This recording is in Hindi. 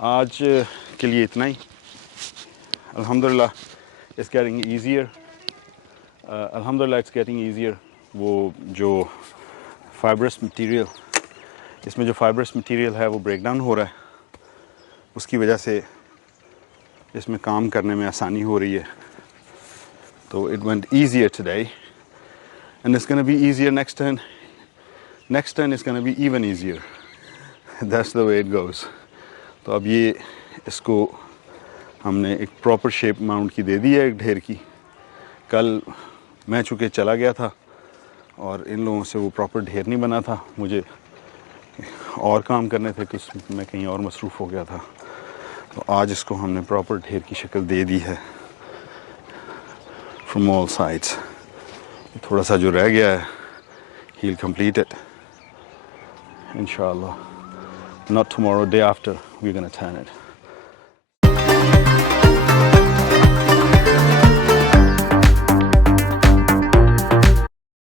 आज के लिए इतना ही. अल्हम्दुलिल्लाह it's getting easier. अल्हम्दुलिल्लाह it's getting easier. वो जो fibrous material, इसमें जो fibrous material है वो break down हो रहा है, उसकी वजह से इसमें काम करने में आसानी हो रही है. तो it went easier today and it's going to be easier next turn. Next turn is going to be even easier. That's the way it goes. तो अब ये इसको हमने एक प्रॉपर शेप माउंट की दे दी है एक ढेर की. कल मैं चूँकि चला गया था और इन लोगों से वो प्रॉपर ढेर नहीं बना था, मुझे और काम करने थे कुछ, मैं कहीं और मसरूफ़ हो गया था. तो आज इसको हमने प्रॉपर ढेर की शक्ल दे दी है फ्रॉम ऑल साइड्स. थोड़ा सा जो रह गया है ही विल कंप्लीट इट इंशाल्लाह. Not tomorrow, day after we're going to turn it.